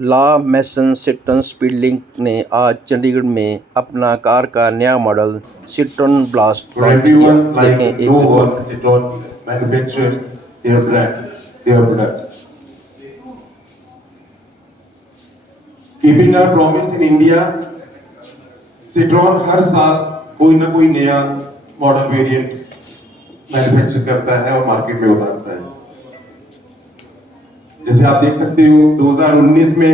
ला mason citron स्पीडलिंक ने आज चंडीगढ़ में अपना कार का नया model Citroen blast For launch किया। everyone, like देखें no एक report. one, Citroen manufactures their brands, their products. Keeping our promise in India, Citroen हर साल कोई ना कोई नया मॉडल वेरिएंट मैन्युफैक्चर करता है और मार्केट में उतारता है। जैसे आप देख सकते हो 2019 में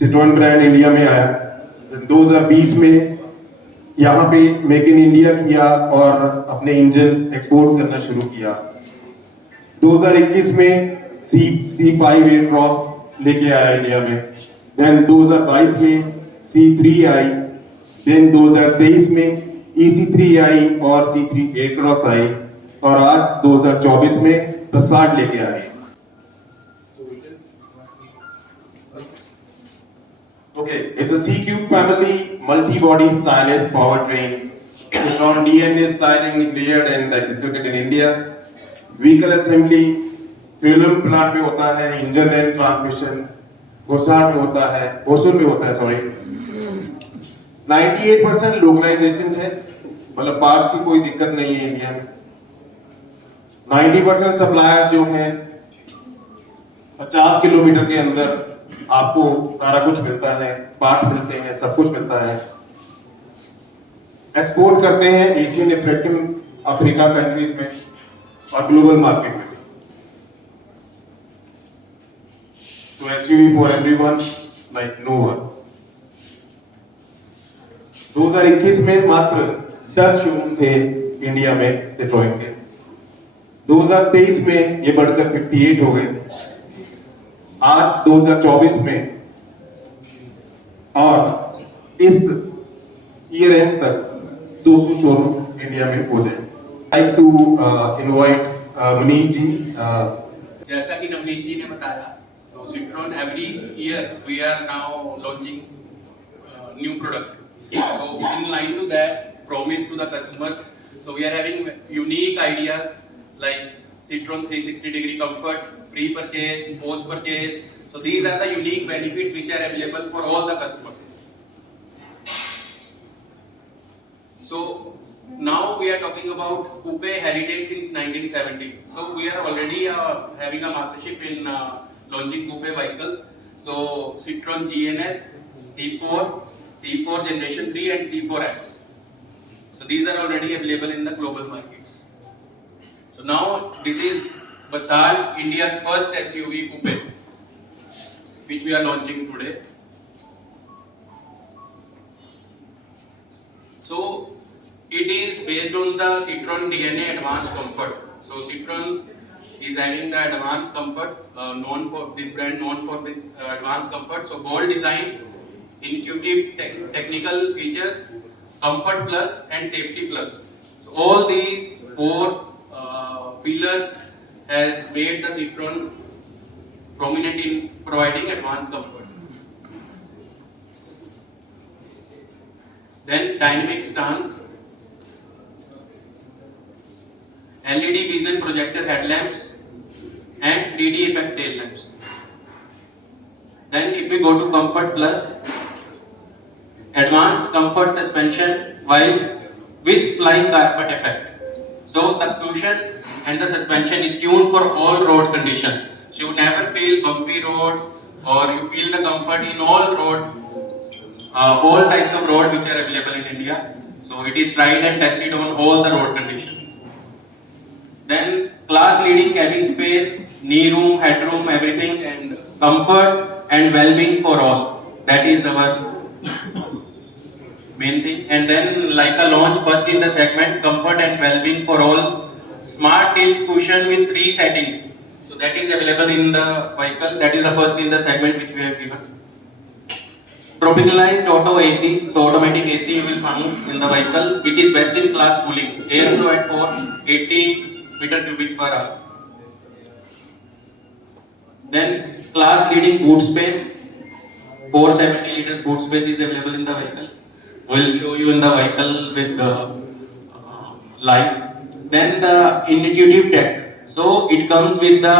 Citroen ब्रांड इंडिया में आया, 2020 में यहाँ पे मेक इन इंडिया किया और अपने इंजन एक्सपोर्ट करना शुरू किया। 2021 में C5 क्रॉस लेके आया इंडिया में। देन 2022 में C3 आई, देन 2023 में EC3 आई और C3 क्रॉस आई और आज 2024 में Passat लेके आए। Okay, it's a C-Cube family, multi-body stylish powertrains. Citroen DNA styling cleared and executed in India. Vehicle assembly, fuel plant में होता है, engine and transmission, Passat में होता है, Boschle में होता है, sorry. 98% localization है, मतलब पार्ट्स की कोई दिक्कत नहीं है इंडिया में। 90% सप्लायर जो है 50 किलोमीटर के अंदर आपको सारा कुछ मिलता है, पार्ट्स मिलते हैं, सब कुछ मिलता है। एक्सपोर्ट करते हैं एशियन, अफ्रीकन, अफ्रीका कंट्रीज में और ग्लोबल मार्केट में। So SUV for everyone, like no one. 2021 में मात्र 10 शोरूम थे इंडिया में सिट्रोएन के। 2023 में ये बढ़कर 58 हो गए। आज 2024 में और इस ईयर एंड तक 200 शोरूम इंडिया में हो जाए। Like to invite Manish ji. जैसा कि नवनीश जी ने बताया, तो Citroen every year we are now launching new product. So in line to that promise to the customers, so we are having unique ideas like Citroen 360-degree comfort, pre-purchase, post-purchase. So these are the unique benefits which are available for all the customers. So now we are talking about coupe heritage since 1970. So we are already having a mastership in launching coupe vehicles. So Citroen GNS, C4, C4 Generation 3 and C4X. So these are already available in the global markets. So now this is Passat, India's first SUV coupe, which we are launching today. So it is based on the Citroen DNA Advanced Comfort. So Citroen is having the advanced comfort, known for this brand, known for this advanced comfort. So bold design, intuitive technical features, comfort plus and safety plus. So all these four pillars has made the Citroen prominent in providing advanced comfort. Then dynamic stance, LED vision projector headlamps and 3D effect tail lamps. Then if we go to comfort plus, advanced comfort suspension while with flying carpet effect. So the cushion and the suspension is tuned for all road conditions. So you never feel bumpy roads, or you feel the comfort in all types of road which are available in India. So it is tried and tested on all the road conditions. Then class leading cabin space, knee room, headroom, everything, and comfort and well-being for all. That is our main thing. And then like a launch first in the segment, comfort and well-being for all, smart tilt cushion with 3 settings. So that is available in the vehicle. That is the first in the segment which we have given. Tropicalized auto AC, so automatic AC you will find in the vehicle, which is best in class cooling. Airflow at 480 meter cubic per hour. Then class leading boot space, 470 liters boot space is available in the vehicle. We'll show you in the vehicle with the live. Then the intuitive tech. So it comes with the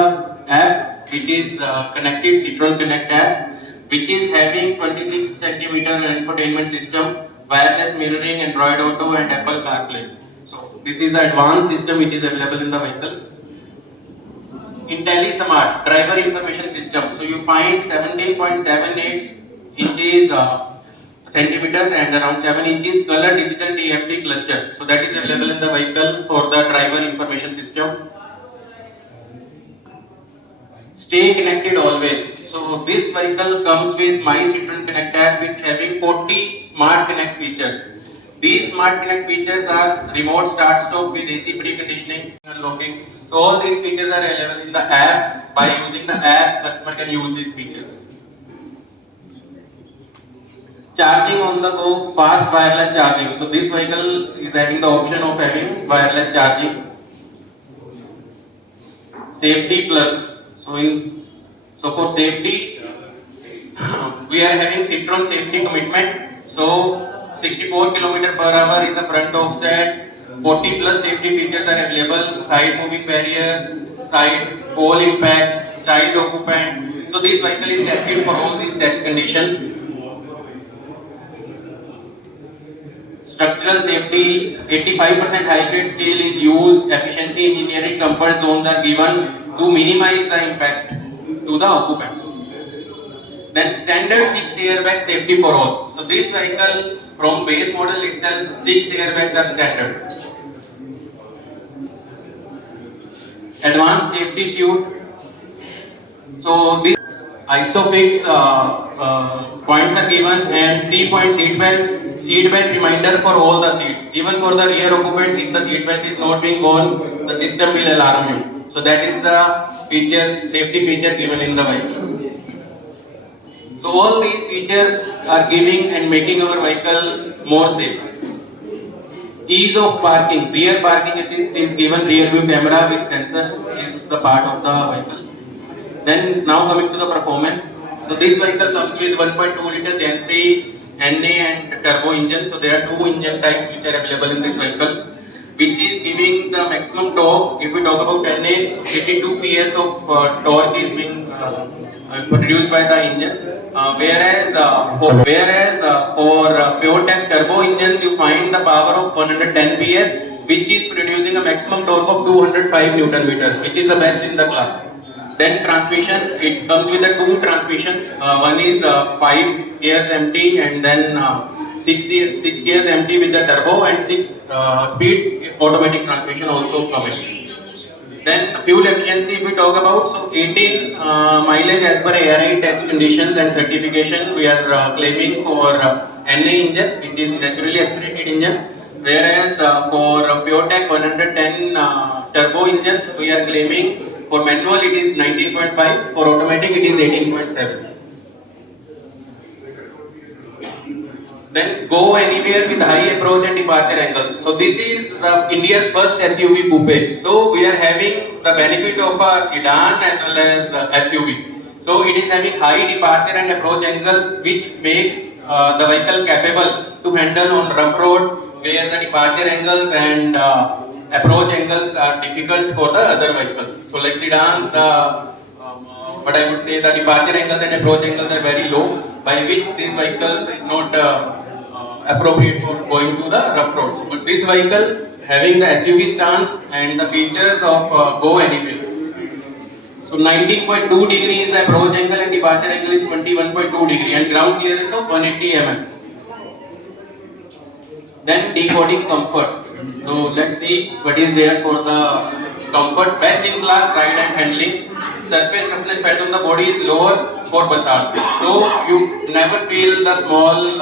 app, which is connected Citroen Connect app, which is having 26 centimeter infotainment system, wireless mirroring, Android Auto, and Apple CarPlay. So this is the advanced system which is available in the vehicle. IntelliSmart driver information system. So you find 17.78 inches centimeter and around 7 inches color digital TFT cluster. So that is available in the vehicle for the driver information system. Stay connected always. So this vehicle comes with My Citroen Connect app, which having 40 Smart Connect features. These Smart Connect features are remote start stop with AC preconditioning and locking. So all these features are available in the app. By using the app, customer can use these features. Charging on the go, fast wireless charging. So this vehicle is having the option of having wireless charging. Safety plus. So for safety, we are having Citroen safety commitment. So 64 km per hour is the front offset. 40 plus safety features are available. Side moving barrier, side pole impact, child occupant. So this vehicle is tested for all these test conditions. Structural safety, 85% high-grade steel is used. Efficiency engineering comfort zones are given to minimize the impact to the occupants. Then standard 6 airbag safety for all. So this vehicle from base model itself, 6 airbags are standard. Advanced safety suite. So this ISOFIX points are given and 3-point seat belts. Seat belt reminder for all the seats. Even for the rear occupants, if the seat belt is not being worn, the system will alarm you. So that is the feature, safety feature given in the vehicle. So all these features are giving and making our vehicle more safe. Ease of parking. Rear parking assist is given. Rear view camera with sensors is the part of the vehicle. Then now coming to the performance. So this vehicle comes with 1.2 liter Gen 3 NA and turbo engine. So there are two engine types which are available in this vehicle, which is giving the maximum torque. If we talk about NA, 82 PS of torque is being produced by the engine. Whereas for PureTech turbo engines, you find the power of 110 PS, which is producing a maximum torque of 205 Newton meters, which is the best in the class. Then transmission, it comes with the two transmissions. One is 5 gears empty and then 6 gears empty with the turbo and 6 speed automatic transmission also coming. Then fuel efficiency, if we talk about, so 18 mileage as per ARI test conditions and certification we are claiming for NA engine, which is naturally aspirated engine. Whereas for PureTech 110 turbo engines, we are claiming for manual it is 19.5, for automatic it is 18.7. Then go anywhere with high approach and departure angles. So this is India's first SUV coupe. So we are having the benefit of a sedan as well as SUV. So it is having high departure and approach angles, which makes the vehicle capable to handle on rough roads where the departure angles and approach angles are difficult for the other vehicles. So like sedans, what I would say, the departure angles and approach angles are very low, by which this vehicle is not appropriate for going to the rough roads. But this vehicle having the SUV stance and the features of go anywhere. So 19.2 degree is the approach angle and departure angle is 21.2 degree and ground clearance of 180 mm. Then decoding comfort. So let's see what is there for the comfort. Best in class ride and handling. Surface roughness felt on the body is lower for Passat. So you never feel the small,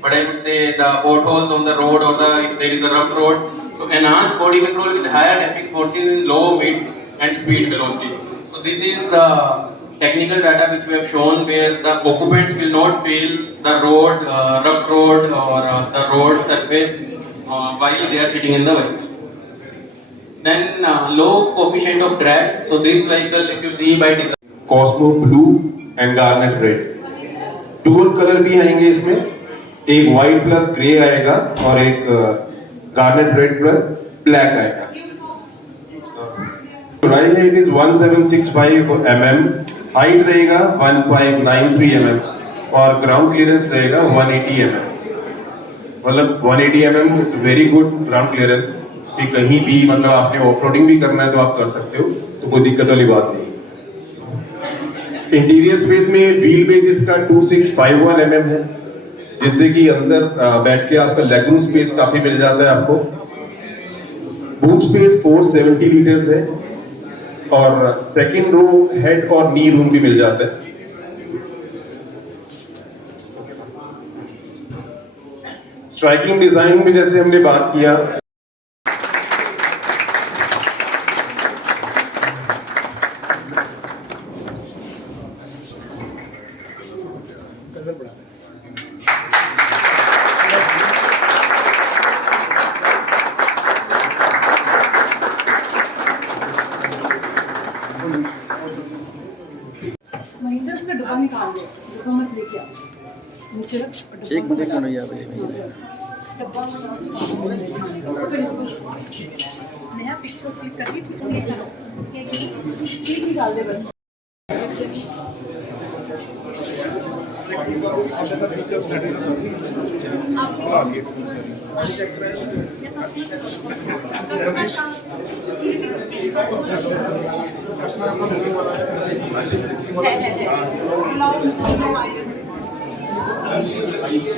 what I would say, the potholes on the road or if there is a rough road. So enhanced body control with higher damping forces in low, mid and speed velocity. So this is the technical data which we have shown where the occupants will not feel the road, rough road or the road surface while they are sitting in the vehicle. Then low coefficient of drag. So this vehicle, if you see by design, Cosmo Blue and Garnet Red. Dual colour भी आएंगे इसमें, एक white plus grey आएगा और एक garnet red plus black आएगा. चौड़ाई है, it is 1765 mm हाइट रहेगा 1.93 mm और ग्राउंड क्लियरेंस रहेगा 180 mm। मतलब 180 mm is very good ground clearance कि कहीं भी मतलब आपने ऑफरोडिंग भी करना है तो आप कर सकते हो, तो कोई दिक्कत वाली बात नहीं। इंटीरियर स्पेस में व्हील बेस इसका 2651 mm है, जिससे कि अंदर बैठ के आपका लेग रूम स्पेस काफी मिल जाता है आपको। बूट स्पेस 470 लीटर्स है और सेकंड रो हेड और नी रूम भी मिल जाता है। स्ट्राइकिंग डिजाइन में जैसे हमने बात किया, महिंद्रा से डब्बा निकाल दो, डब्बा मत लेके आओ नीचे रख। एक मिनट क्यों नहीं आ रही है? डब्बा फिर इसको स्नेहा पिक्चर क्लिक करके क्लिक निकाल दे बस।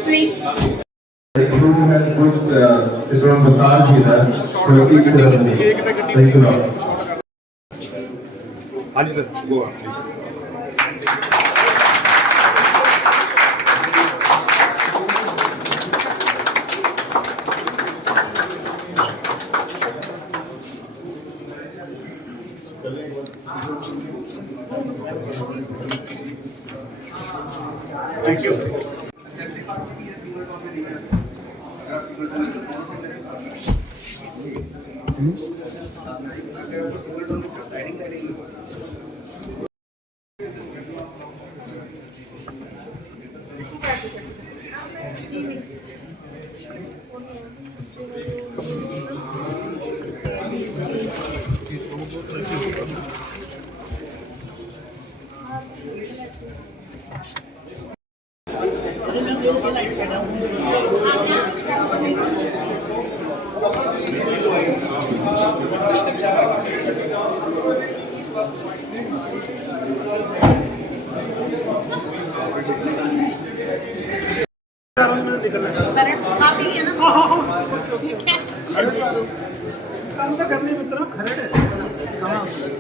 Please. Including has good Citroen massage here, so please thanks a lot. हाँ जी sir, go on please. Thank you.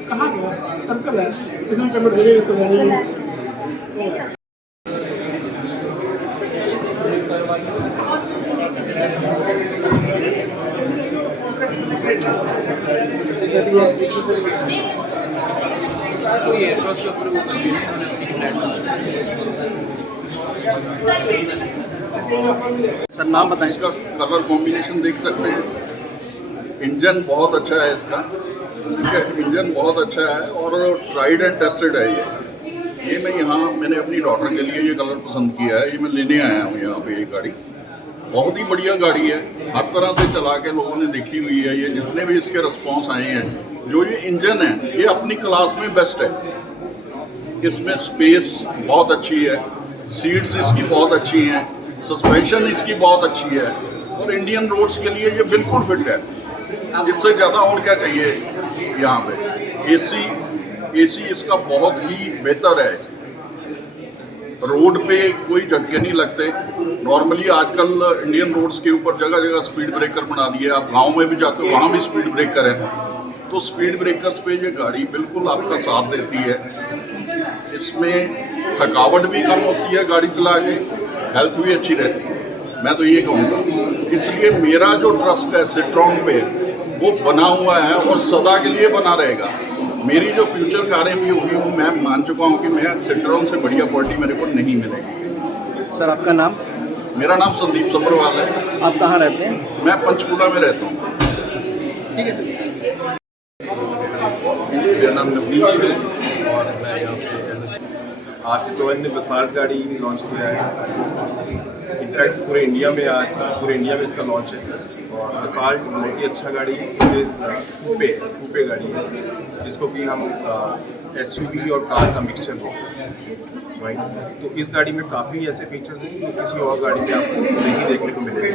कहाँ गया अंकल है इसमें पेमेंट दे रही है। सर नाम बताएं। इसका कलर कॉम्बिनेशन देख सकते हैं। इंजन बहुत अच्छा है इसका, ठीक है, इंजन बहुत अच्छा है और ट्राइड एंड टेस्टेड है ये मैं यहाँ मैंने अपनी डॉटर के लिए ये कलर पसंद किया है, ये मैं लेने आया हूँ यहाँ पे। ये गाड़ी बहुत ही बढ़िया गाड़ी है, हर तरह से चला के लोगों ने देखी हुई है। ये जितने भी इसके रिस्पॉन्स आए हैं, जो ये इंजन है ये अपनी क्लास में बेस्ट है। इसमें स्पेस बहुत अच्छी है, सीट्स इसकी बहुत अच्छी हैं, सस्पेंशन इसकी बहुत अच्छी है और इंडियन रोड्स के लिए ये बिल्कुल फिट है। इससे ज़्यादा और क्या चाहिए यहाँ पे। एसी इसका बहुत ही बेहतर है। रोड पे कोई झटके नहीं लगते। नॉर्मली आजकल इंडियन रोड्स के ऊपर जगह जगह स्पीड ब्रेकर बना दिए। आप गांव में भी जाते हो वहाँ भी स्पीड ब्रेकर है, तो स्पीड ब्रेकर्स पे ये गाड़ी बिल्कुल आपका साथ देती है। इसमें थकावट भी कम होती है गाड़ी चला के, हेल्थ भी अच्छी रहती है। मैं तो ये कहूँगा, इसलिए मेरा जो ट्रस्ट है सिट्रॉन पे वो बना हुआ है और सदा के लिए बना रहेगा। मेरी जो फ्यूचर कारें भी होगी वो मैं मान चुका हूँ कि मैं सिट्रॉन से बढ़िया क्वालिटी मेरे को नहीं मिलेगी। सर आपका नाम? मेरा नाम संदीप सब्रवाल है। आप कहाँ रहते हैं? मैं पंचकूला में रहता हूँ। मेरा नाम नवनीश है और मैं यहाँ पे आज सिट्रोन ने बसाल्ट गाड़ी लॉन्च किया है। इनफैक्ट पूरे इंडिया में इसका लॉन्च है। और असाल्ट बहुत ही अच्छा गाड़ी है, कूपे गाड़ी है जिसको कि हम SUV और कार का मिक्सचर बोलते हैं, राइट। तो इस गाड़ी में काफ़ी ऐसे फीचर्स हैं जो किसी और गाड़ी में आपको नहीं देखने को मिलेंगे।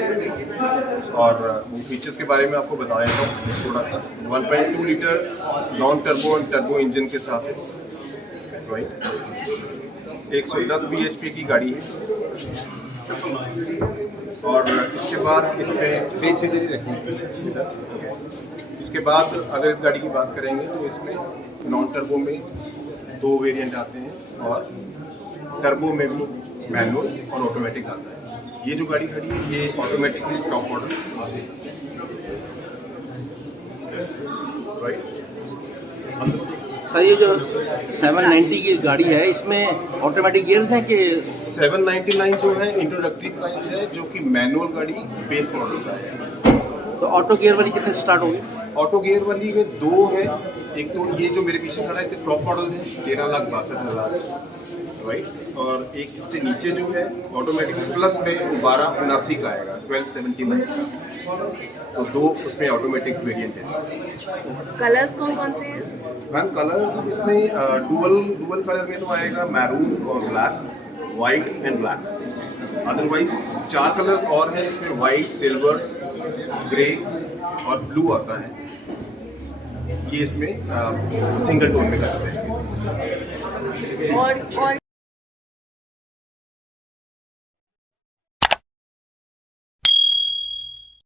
और वो फीचर्स के बारे में आपको बता देता हूँ थोड़ा सा। 1.2 litre non turbo and turbo engine के साथ है, राइट। 110 bhp की गाड़ी है। और इसके बाद इसमें इसके बाद अगर इस गाड़ी की बात करेंगे तो इसमें नॉन टर्बो में 2 वेरिएंट आते हैं और टर्बो में भी मैनुअल और ऑटोमेटिक आता है। ये जो गाड़ी खड़ी है ये ऑटोमेटिक है, टॉप मॉडल, राइट। सर ये जो 790 की गाड़ी है इसमें ऑटोमेटिक गियर्स हैं कि 799 जो है इंट्रोडक्टरी प्राइस है, जो कि मैनुअल गाड़ी बेस मॉडल का है। तो ऑटो गियर वाली कितने स्टार्ट होगी? ऑटो गियर वाली में 2 है। एक तो ये जो मेरे पीछे खड़ा है तो टॉप मॉडल है 13,62,000, राइट। और एक इससे नीचे जो है ऑटोमेटिक प्लस में 1279 का आएगा, 1279 का। तो 2 उसमें ऑटोमेटिक वेरिएंट है। कलर्स कौन कौन से हैं? मैम कलर्स इसमें डुअल कलर में तो आएगा मैरून और black, white and black. Otherwise 4 colours और हैं इसमें, वाइट, सिल्वर, ग्रे और ब्लू आता है। ये इसमें सिंगल टोन में करते हैं। और